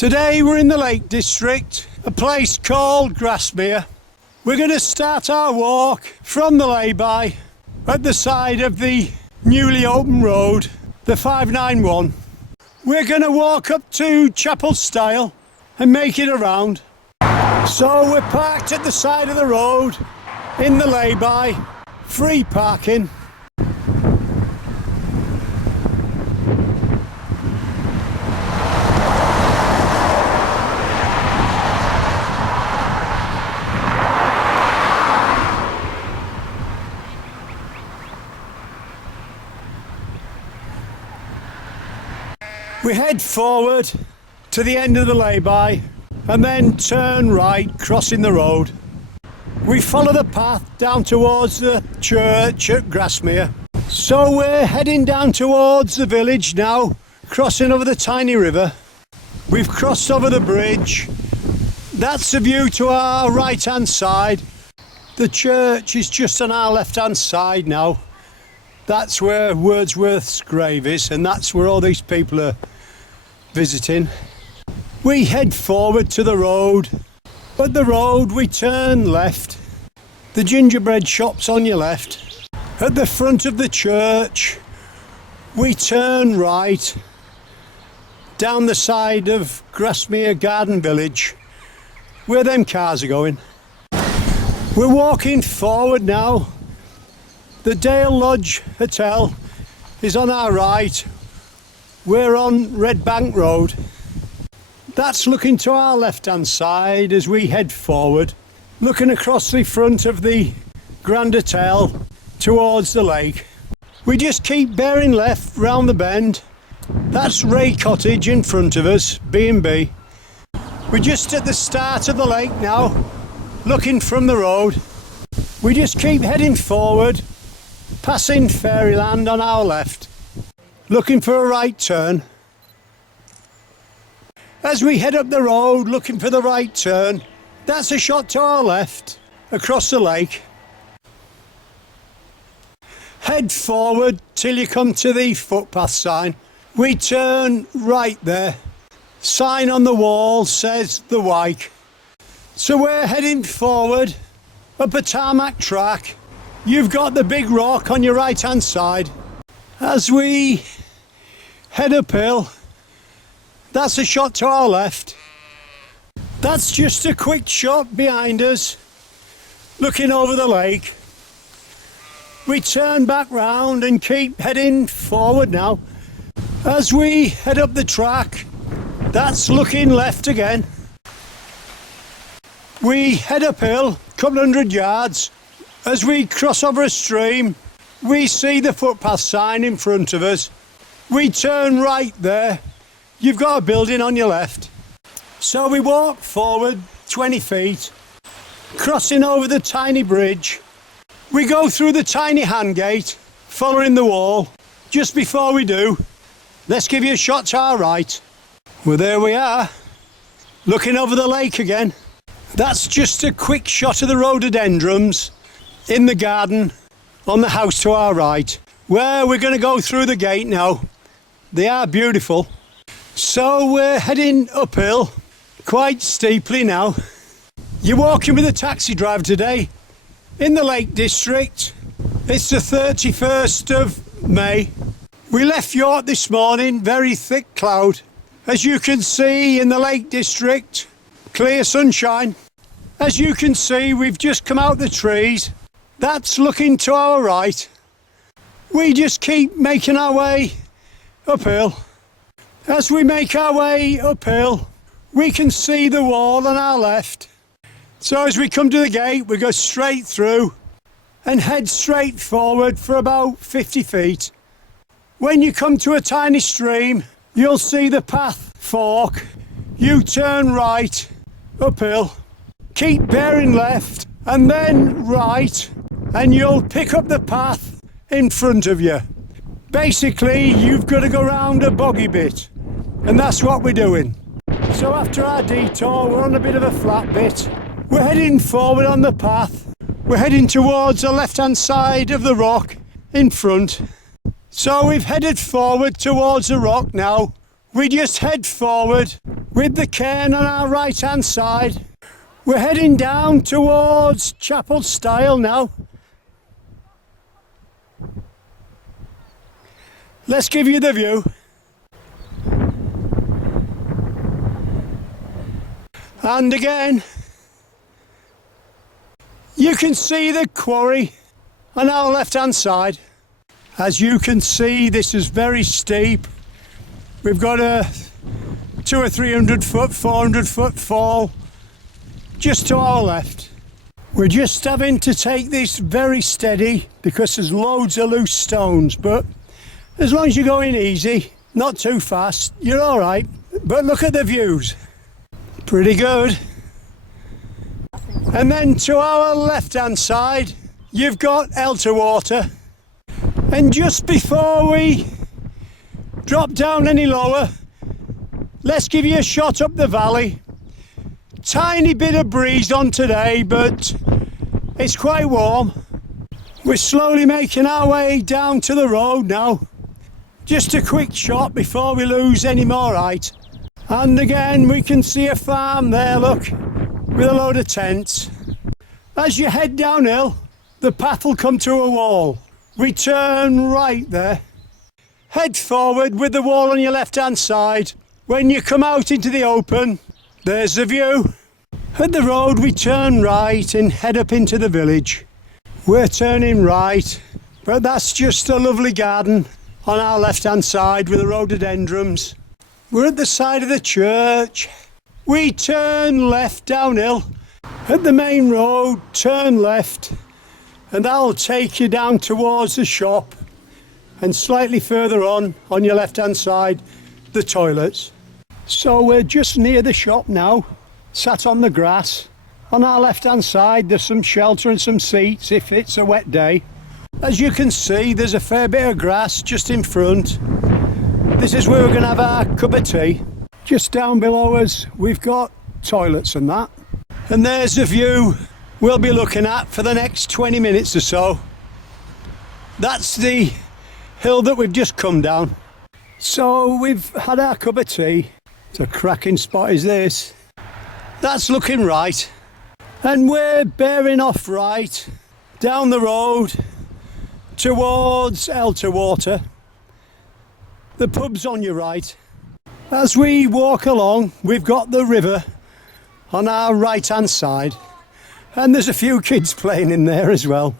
Today we're in the Lake District, a place called Grasmere. We're going to start our walk from the lay-by at the side of the newly opened road, the 591. We're going to walk up to Chapel Stile and make it around. So we're parked at the side of the road in the lay-by, free parking. We head forward to the end of the lay-by and then turn right, crossing the road. We follow the path down towards the church at Grasmere. So we're heading down towards the village now, crossing over the tiny river. We've crossed over the bridge. That's the view to our right-hand side. The church is just on our left-hand side now. That's where Wordsworth's grave is, and that's where all these people are visiting. We head forward to the road. At the road we turn left. The gingerbread shop's on your left. At the front of the church we turn right down the side of Grasmere Garden Village, where them cars are going. We're walking forward now. The Dale Lodge Hotel is on our right. We're on Red Bank Road. That's looking to our left-hand side as we head forward, looking across the front of the Grand Hotel towards the lake. We just keep bearing left round the bend. That's Ray Cottage in front of us, B&B. We're just at the start of the lake now, looking from the road. We just keep heading forward, passing Fairyland on our left, looking for a right turn. As we head up the road looking for the right turn, that's a shot to our left across the lake. Head forward till you come to the footpath sign. We turn right there. Sign on the wall says the Wyke. So we're heading forward up a tarmac track. You've got the big rock on your right hand side. As we head uphill, that's a shot to our left. That's just a quick shot behind us, looking over the lake. We turn back round and keep heading forward now. As we head up the track, that's looking left again. We head uphill a couple hundred yards. As we cross over a stream, we see the footpath sign in front of us. We turn right there. You've got a building on your left. So we walk forward 20 feet, crossing over the tiny bridge. We go through the tiny hand gate, following the wall. Just before we do, let's give you a shot to our right. Well, there we are, looking over the lake again. That's just a quick shot of the rhododendrons in the garden on the house to our right, where we're going to go through the gate now. They are beautiful. So we're heading uphill quite steeply now. You're walking with a taxi driver today in the Lake District. It's the 31st of May. We left York this morning, very thick cloud. As you can see in the Lake District, clear sunshine. As you can see, we've just come out the trees. That's looking to our right. We just keep making our way uphill. As we make our way uphill, we can see the wall on our left. So as we come to the gate, we go straight through and head straight forward for about 50 feet. When you come to a tiny stream, you'll see the path fork. You turn right, uphill, keep bearing left and then right, and you'll pick up the path in front of you. Basically, you've got to go round a boggy bit, and that's what we're doing. So after our detour, we're on a bit of a flat bit. We're heading forward on the path. We're heading towards the left-hand side of the rock in front. So we've headed forward towards the rock now. We just head forward. with the cairn on our right hand side. We're heading down towards Chapel Stile now. Let's give you the view. And again, you can see the quarry on our left hand side. As you can see, this is very steep. We've got a 200 or 300 foot, 400 foot fall just to our left. We're just having to take this very steady because there's loads of loose stones, but as long as you're going easy, not too fast, you're all right. But look at the views. Pretty good. And then to our left hand side, you've got Elterwater. And just before we drop down any lower, let's give you a shot up the valley. Tiny bit of breeze on today, but it's quite warm. We're slowly making our way down to the road now. Just a quick shot before we lose any more height. And again, we can see a farm there, look, with a load of tents. As you head downhill, the path will come to a wall. We turn right there. Head forward with the wall on your left hand side. When you come out into the open, there's the view. At the road we turn right and head up into the village. We're turning right, but that's just a lovely garden on our left hand side with the rhododendrons. We're at the side of the church. We turn left downhill. At the main road, turn left, and that'll take you down towards the shop, and slightly further on your left hand side, the toilets. So we're just near the shop now, sat on the grass. On our left hand side there's some shelter and some seats if it's a wet day. As you can see, there's a fair bit of grass just in front. This is where we're going to have our cup of tea. Just down below us we've got toilets and that. And there's the view we'll be looking at for the next 20 minutes or so. That's the hill that we've just come down. So we've had our cup of tea. It's a cracking spot is this. That's looking right. And we're bearing off right down the road towards Elterwater. The pub's on your right. As we walk along, we've got the river on our right hand side. And there's a few kids playing in there as well.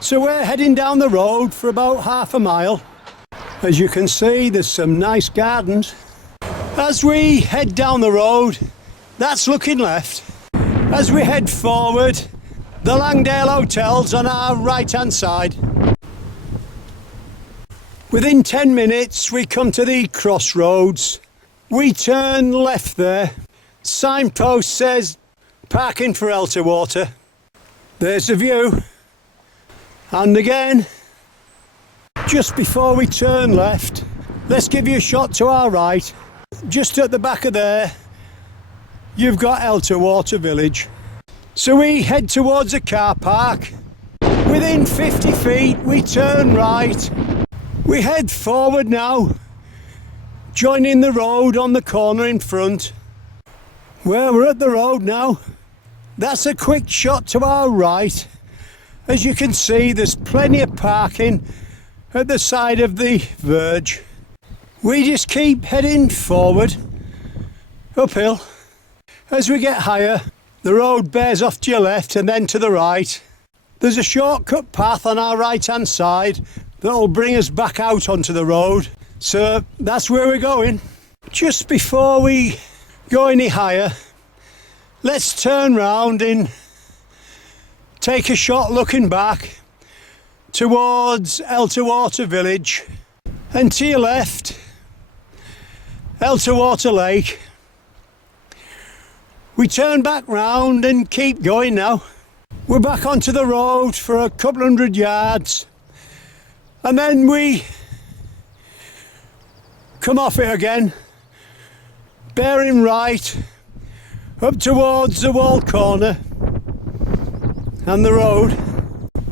So we're heading down the road for about half a mile. As you can see, there's some nice gardens. As we head down the road, that's looking left. As we head forward, the Langdale Hotel's on our right hand side. Within 10 minutes we come to the crossroads. We turn left there. Signpost says parking for Elterwater. There's the view. And again, just before we turn left, let's give you a shot to our right. Just at the back of there, you've got Elterwater Village. So we head towards a car park. Within 50 feet, we turn right. We head forward now, joining the road on the corner in front. Well, we're at the road now. That's a quick shot to our right. As you can see, there's plenty of parking at the side of the verge. We just keep heading forward, uphill. As we get higher, the road bears off to your left and then to the right. There's a shortcut path on our right hand side that'll bring us back out onto the road. So that's where we're going. Just before we go any higher, let's turn round and take a shot looking back towards Elterwater Village. And to your left, Elterwater Lake. We turn back round and keep going now. We're back onto the road for a couple hundred yards. And then we come off it again, bearing right up towards the wall corner and the road.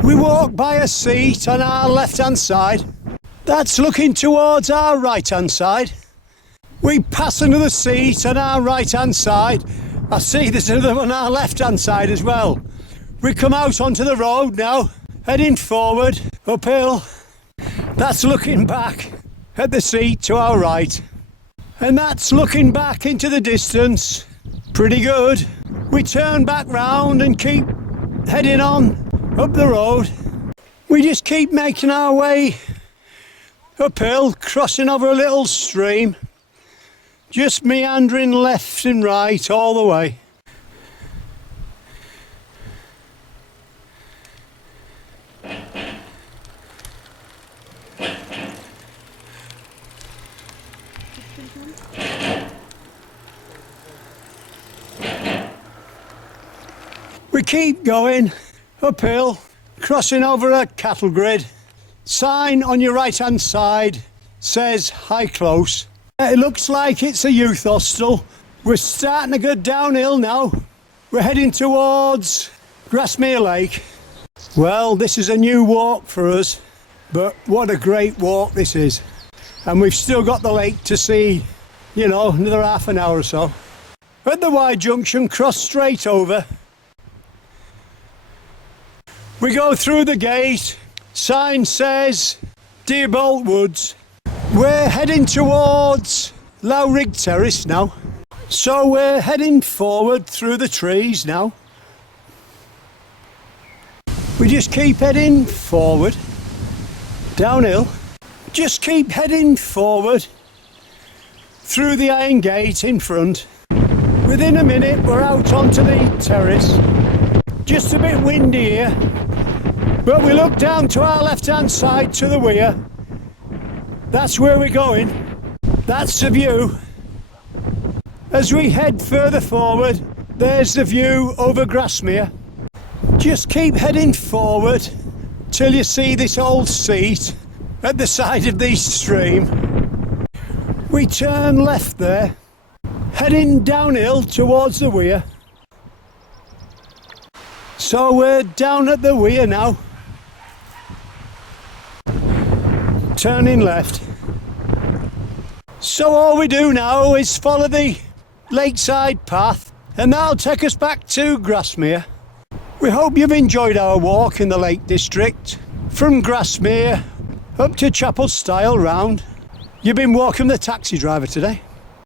We walk by a seat on our left hand side. That's looking towards our right hand side. We pass another seat on our right hand side. I see there's another on our left hand side as well. We come out onto the road now, heading forward, uphill. That's looking back at the seat to our right. And that's looking back into the distance. Pretty good. We turn back round and keep heading on up the road. We just keep making our way uphill, crossing over a little stream. Just meandering left and right all the way. We keep going uphill, crossing over a cattle grid. Sign on your right hand side says High Close. It looks like it's a youth hostel. We're starting to go downhill now. We're heading towards Grasmere Lake. Well, this is a new walk for us, but what a great walk this is. And we've still got the lake to see, you know, another half an hour or so. At the Y junction, cross straight over. We go through the gate. Sign says Deerbolt Woods. We're heading towards Lowrig Terrace now. So we're heading forward through the trees now. We just keep heading forward, downhill. Just keep heading forward through the iron gate in front. Within a minute we're out onto the terrace. Just a bit windy here, but we look down to our left hand side to the weir. That's where we're going. That's the view. As we head further forward, there's the view over Grasmere. Just keep heading forward till you see this old seat at the side of the stream. We turn left there, heading downhill towards the weir. So we're down at the weir now. Turning left. So all we do now is follow the lakeside path, and that'll take us back to Grasmere. We hope you've enjoyed our walk in the Lake District from Grasmere up to Chapel Stile round. You've been walking the taxi driver today.